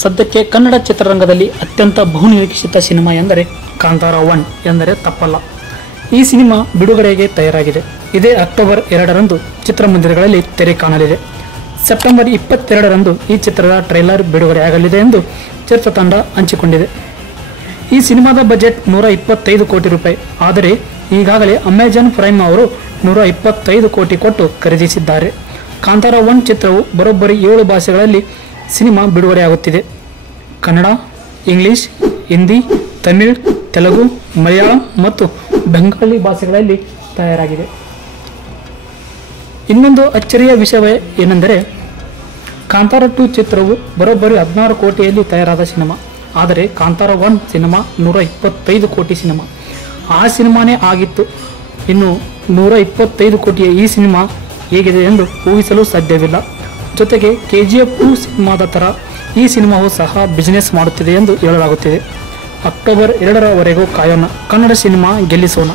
ಸದ್ಯಕ್ಕೆ ಕನ್ನಡ ಚಿತ್ರರಂಗದಲ್ಲಿ ಅತ್ಯಂತ ಬಹುನಿರೀಕ್ಷಿತ ಸಿನಿಮಾ ಎಂದರೆ ಕಾಂತಾರ 1 ಎಂದರೆ ತಪ್ಪಲ್ಲ. ಈ ಸಿನಿಮಾ ಬಿಡುಗಡೆಗೆ ತಯಾರಾಗಿದೆ. ಇದೇ ಅಕ್ಟೋಬರ್ 2ರಂದು ಚಿತ್ರಮಂದಿರಗಳಲ್ಲಿ ತೆರೆ ಕಾಣಲಿದೆ. ಸೆಪ್ಟೆಂಬರ್ 22ರಂದು ಈ ಚಿತ್ರದ ಟ್ರೈಲರ್ ಬಿಡುಗಡೆಯಾಗಲಿದೆ ಎಂದು ಚಿತ್ರತಂಡ ಹಂಚಿಕೊಂಡಿದೆ. ಈ ಸಿನಿಮಾದ ಬಜೆಟ್ 125 ಕೋಟಿ ರೂಪಾಯಿ. ಆದರೆ ಈಗಾಗಲೇ ಅಮೆಜಾನ್ ಪ್ರೈಮ್ ಅವರು 125 ಕೋಟಿ ಕೊಟ್ಟು ಖರೀದಿಸಿದ್ದಾರೆ. ಕಾಂತಾರ 1 ಚಿತ್ರವು ಬರೋಬ್ಬರಿ 7 ಭಾಷೆಗಳಲ್ಲಿ ಸಿನಿಮಾ ಬಿಡುಗಡೆಯಾಗುತ್ತಿದೆ. ಕನ್ನಡ, ಇಂಗ್ಲಿಷ್, ಹಿಂದಿ, ತಮಿಳ್, ತೆಲುಗು, ಮಲಯಾಳಂ ಮತ್ತು ಬೆಂಗಾಲಿ ಭಾಷೆಗಳಲ್ಲಿ ತಯಾರಾಗಿದೆ. ಇನ್ನೊಂದು ಅಚ್ಚರಿಯ ವಿಷಯ ಏನೆಂದರೆ ಕಾಂತಾರ 2 ಚಿತ್ರವು ಬರೋಬ್ಬರಿ 16 ಕೋಟಿಯಲ್ಲಿ ತಯಾರಾದ ಸಿನಿಮಾ. ಆದರೆ ಕಾಂತಾರ 1 ಸಿನಿಮಾ 125 ಕೋಟಿ ಸಿನಿಮಾ. ಆ ಸಿನಿಮಾನೇ ಆಗಿತ್ತು. ಇನ್ನು 125 ಕೋಟಿಯ ಈ ಸಿನಿಮಾ ಹೇಗಿದೆ ಎಂದು ಊಹಿಸಲು ಸಾಧ್ಯವಿಲ್ಲ. ಜೊತೆಗೆ KGF 2 ಸಿನಿಮಾದ ಥರ ಈ ಸಿನಿಮಾವು ಸಹ ಬಿಸಿನೆಸ್ ಮಾಡುತ್ತಿದೆ ಎಂದು ಹೇಳಲಾಗುತ್ತಿದೆ. ಅಕ್ಟೋಬರ್ 2ರವರೆಗೂ ಕಾಯೋಣ. ಕನ್ನಡ ಸಿನಿಮಾ ಗೆಲ್ಲಿಸೋಣ.